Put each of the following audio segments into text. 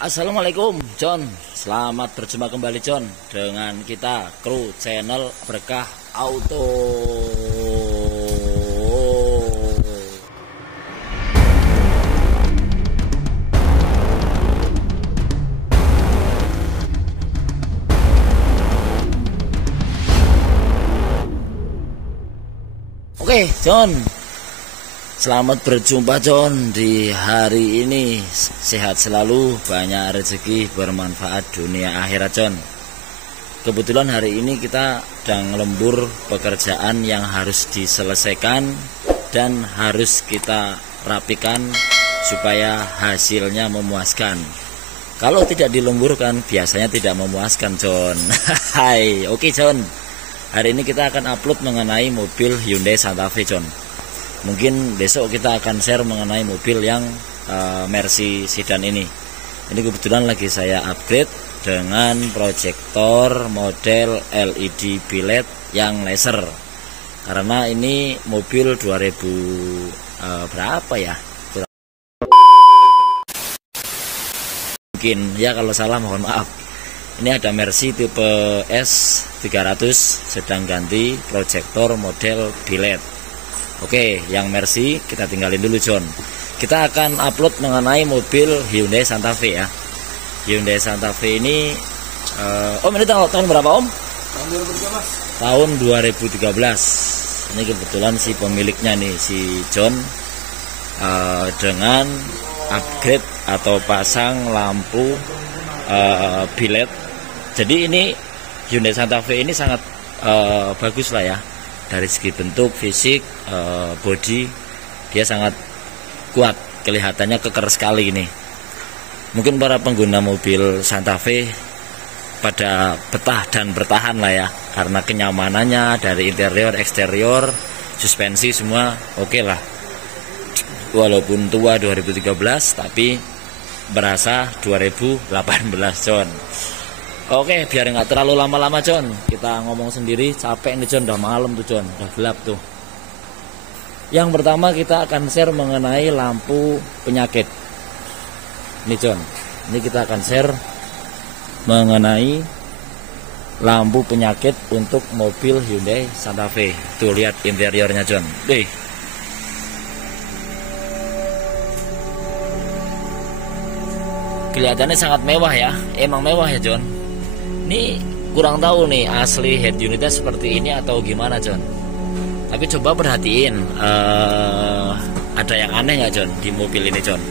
Assalamualaikum John, selamat berjumpa kembali John dengan kita kru channel Berkah Auto. Oke John, selamat berjumpa John di hari ini. Sehat selalu, banyak rezeki, bermanfaat dunia akhirat John. Kebetulan hari ini kita sedang lembur pekerjaan yang harus diselesaikan dan harus kita rapikan supaya hasilnya memuaskan. Kalau tidak dilemburkan biasanya tidak memuaskan John. Hai, oke John. Hari ini kita akan upload mengenai mobil Hyundai Santa Fe John. Mungkin besok kita akan share mengenai mobil yang Mercy sedan ini. Ini kebetulan lagi saya upgrade dengan proyektor model LED biled yang laser. Karena ini mobil 2000 berapa ya? Mungkin ya, kalau salah mohon maaf. Ini ada Mercy tipe S300 sedang ganti proyektor model biled. Oke, yang Mercy kita tinggalin dulu John. Kita akan upload mengenai mobil Hyundai Santa Fe ya. Hyundai Santa Fe ini Om, ini tahun berapa Om? Tahun 2013. Ini kebetulan si pemiliknya nih, si John, dengan upgrade atau pasang lampu biled. Jadi ini Hyundai Santa Fe ini sangat bagus lah ya. Dari segi bentuk, fisik, body, dia sangat kuat, kelihatannya keker sekali ini. Mungkin para pengguna mobil Santa Fe pada betah dan bertahan lah ya, karena kenyamanannya dari interior, eksterior, suspensi semua oke lah. Walaupun tua 2013 tapi berasa 2018 John. Oke, biar nggak terlalu lama-lama John, kita ngomong sendiri, capek nih John, udah malam tuh John, udah gelap tuh. Yang pertama kita akan share mengenai lampu penyakit. Ini John, ini kita akan share mengenai lampu penyakit untuk mobil Hyundai Santa Fe. Tuh lihat interiornya John. Kelihatannya sangat mewah ya, emang mewah ya John. Ini kurang tahu nih asli head unitnya seperti ini atau gimana John. Tapi coba perhatiin, ada yang aneh nggak John di mobil ini John?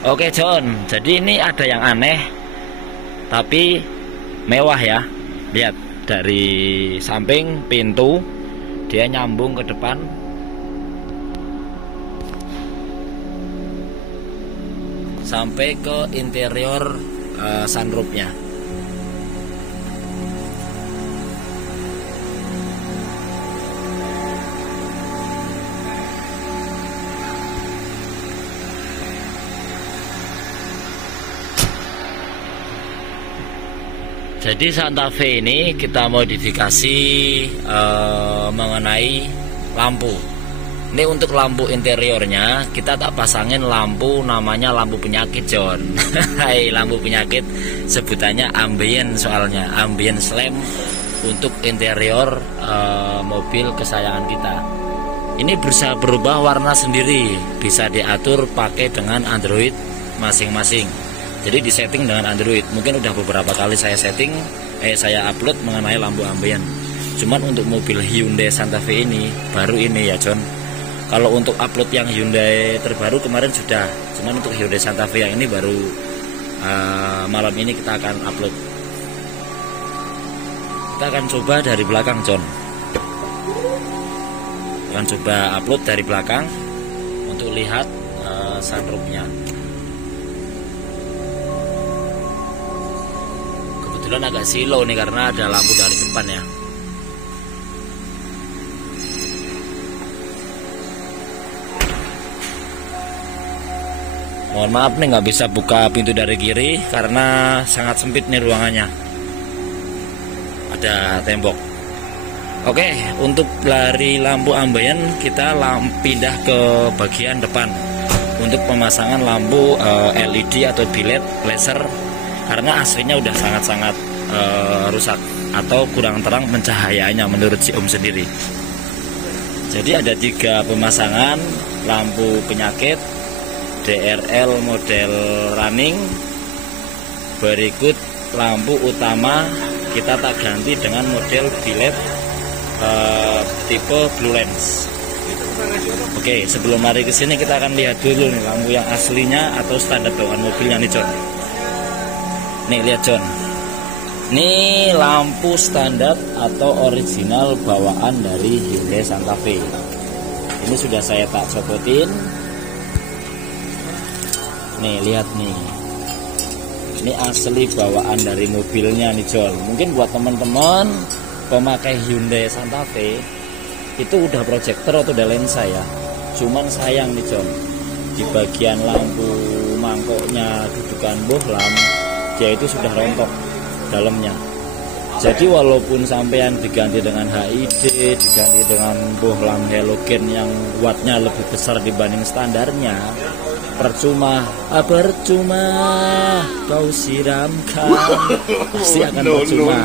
Oke John, jadi ini ada yang aneh tapi mewah ya. Lihat dari samping pintu dia nyambung ke depan sampai ke interior sunroofnya. Jadi Santa Fe ini kita modifikasi mengenai lampu. Ini untuk lampu interiornya kita tak pasangin lampu namanya lampu penyakit John. Hai, lampu penyakit sebutannya ambient, soalnya ambient lamp untuk interior mobil kesayangan kita. Ini bisa berubah warna sendiri, bisa diatur pakai dengan Android masing-masing. Jadi disetting dengan Android. Mungkin udah beberapa kali saya setting, saya upload mengenai lampu ambient. Cuman untuk mobil Hyundai Santa Fe ini baru ini ya John. Kalau untuk upload yang Hyundai terbaru kemarin sudah. Cuman untuk Hyundai Santa Fe yang ini baru malam ini kita akan upload. Kita akan coba dari belakang John. akan coba upload dari belakang untuk lihat sunroofnya. Kebetulan agak silo nih karena ada lampu dari depan ya. Mohon maaf nih nggak bisa buka pintu dari kiri karena sangat sempit nih ruangannya. Ada tembok. Oke, untuk dari lampu ambeien kita pindah ke bagian depan untuk pemasangan lampu LED atau bilet laser karena aslinya udah sangat-sangat rusak atau kurang terang pencahayanya menurut si Om sendiri. Jadi ada 3 pemasangan lampu penyakit DRL model running. Berikut lampu utama kita tak ganti dengan model bilet tipe blue lens. Oke, sebelum mari ke sini kita akan lihat dulu nih lampu yang aslinya atau standar bawaan mobilnya nih John. Nih lihat John. Ini lampu standar atau original bawaan dari Hyundai Santa Fe. Ini sudah saya tak copotin. Nih lihat nih. Ini asli bawaan dari mobilnya nih John. Mungkin buat teman-teman pemakai Hyundai Santa Fe itu udah proyektor atau udah lensa ya. Cuman sayang nih John, di bagian lampu mangkoknya dudukan bohlam dia itu sudah rontok dalamnya. Jadi walaupun sampean diganti dengan HID, diganti dengan bohlam halogen yang wattnya lebih besar dibanding standarnya, percuma kau siramkan, pasti akan percuma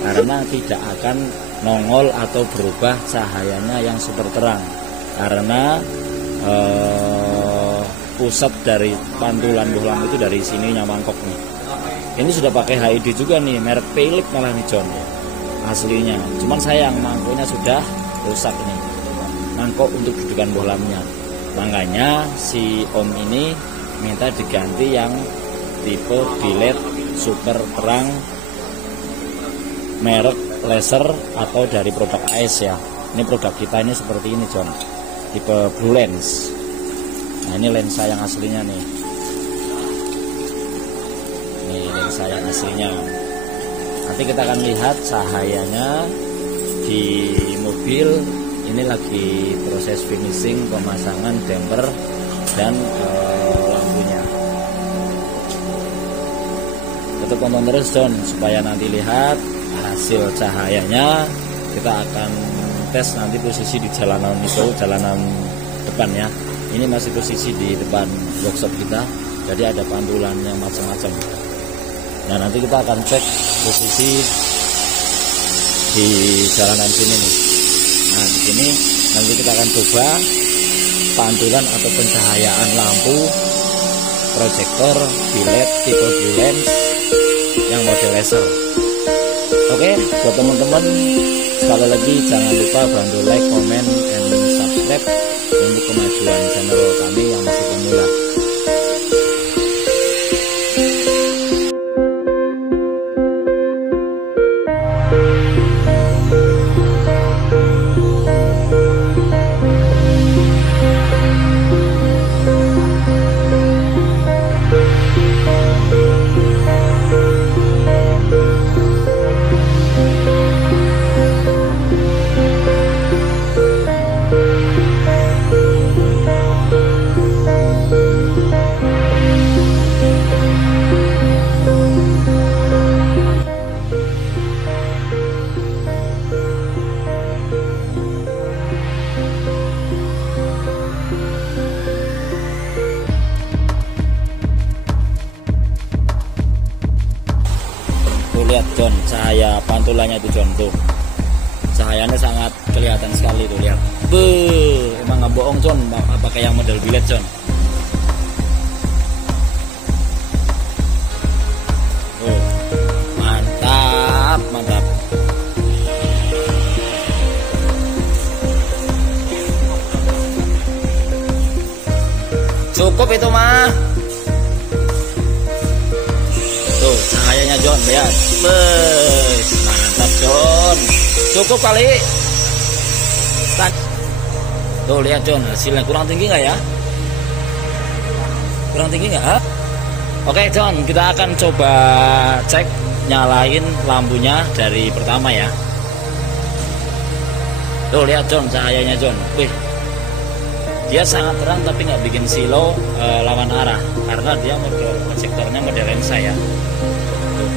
karena tidak akan nongol atau berubah cahayanya yang super terang karena pusat dari pantulan bohlam itu dari sininya mangkok nih. Ini sudah pakai HID juga nih, merek Philips malah nih John aslinya. Cuman sayang mangkoknya sudah rusak nih, mangkok untuk dudukan bohlamnya. Makanya si Om ini minta diganti yang tipe bilet super terang merek laser atau dari produk AS ya. Ini produk kita ini seperti ini John, tipe blue lens. Nah ini lensa yang aslinya nih. Ini lensa yang aslinya. Nanti kita akan lihat cahayanya di mobil. Ini lagi proses finishing pemasangan damper dan lampunya. Tetap tonton terus John supaya nanti lihat hasil cahayanya. Kita akan tes nanti posisi di jalanan itu, jalanan depan ya. Ini masih posisi di depan workshop kita, jadi ada pantulan yang macam-macam. Nah nanti kita akan cek posisi di jalanan sini nih. Nah di sini nanti kita akan coba pantulan atau pencahayaan lampu proyektor bilet tipe blue lens yang model laser. Oke, buat teman-teman sekali lagi jangan lupa bantu like, comment, and subscribe untuk kemajuan channel kami yang masih pemula. Lihat John, cahaya pantulannya itu John tuh, cahayanya sangat kelihatan sekali tuh, lihat. Emang nggak bohong John, pakai yang model bilet John. Mantap, mantap. Cukup itu mah. Tuh cahayanya John, lihat. Mantap John. Cukup kali. Tuh lihat John, hasilnya kurang tinggi nggak ya? Kurang tinggi nggak? Oke John, kita akan coba cek nyalain lampunya dari pertama ya. Tuh lihat John, cahayanya John. Wih, dia sangat terang tapi nggak bikin silo lawan arah karena dia model proyektornya model lensa ya. Tuh.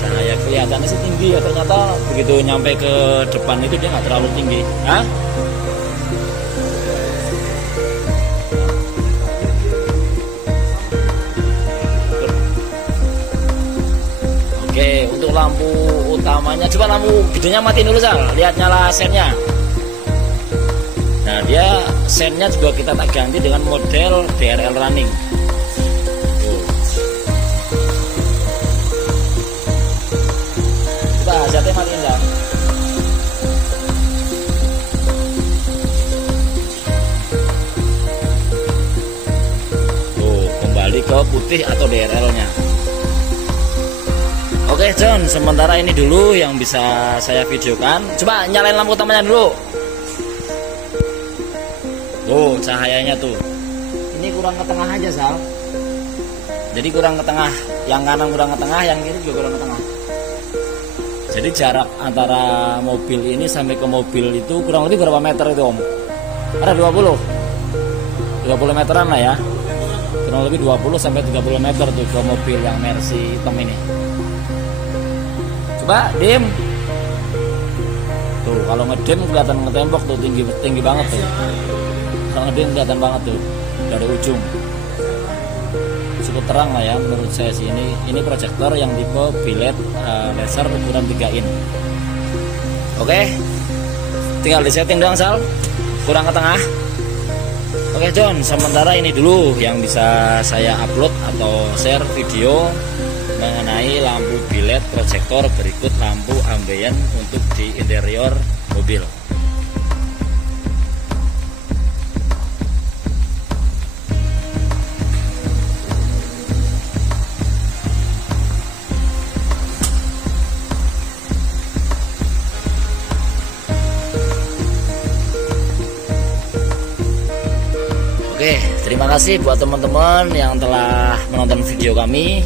Cahaya kelihatannya sih tinggi ya, ternyata begitu nyampe ke depan itu dia nggak terlalu tinggi. Hah? Oke, untuk lampu utamanya, coba lampu gedenya matiin dulu Sal, lihat nyala sennya. Nah dia sennya juga kita tak ganti dengan model DRL running. Coba HZT matiin Sal. Tuh kembali ke putih atau DRL nya. Oke John, sementara ini dulu yang bisa saya videokan. Coba nyalain lampu utamanya dulu. Tuh cahayanya tuh. Ini kurang ke tengah aja Sal. Jadi kurang ke tengah. Yang kanan kurang ke tengah, yang kiri juga kurang ke tengah. Jadi jarak antara mobil ini sampai ke mobil itu kurang lebih berapa meter itu Om? Ada 20 meteran lah ya. Kurang lebih 20 sampai 30 meter tuh ke mobil yang Mercy hitam ini. Coba dim. Tuh kalau ngedem kelihatan ngetembok tuh, tinggi banget tuh. Kalau ngedem kelihatan banget tuh dari ujung. Cukup terang lah ya menurut saya sih. Ini proyektor yang tipe biled laser ukuran 3 in. Oke, tinggal di setting doang Sal, kurang ke tengah. Oke John, sementara ini dulu yang bisa saya upload atau share video mengenai lampu biled proyektor. Berikut lampu ambient untuk di interior mobil. Oke, terima kasih buat teman-teman yang telah menonton video kami.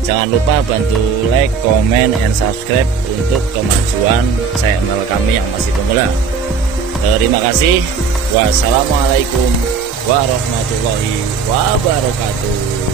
Jangan lupa bantu like, comment, and subscribe untuk kemajuan channel kami yang masih pemula. Terima kasih. Wassalamualaikum warahmatullahi wabarakatuh.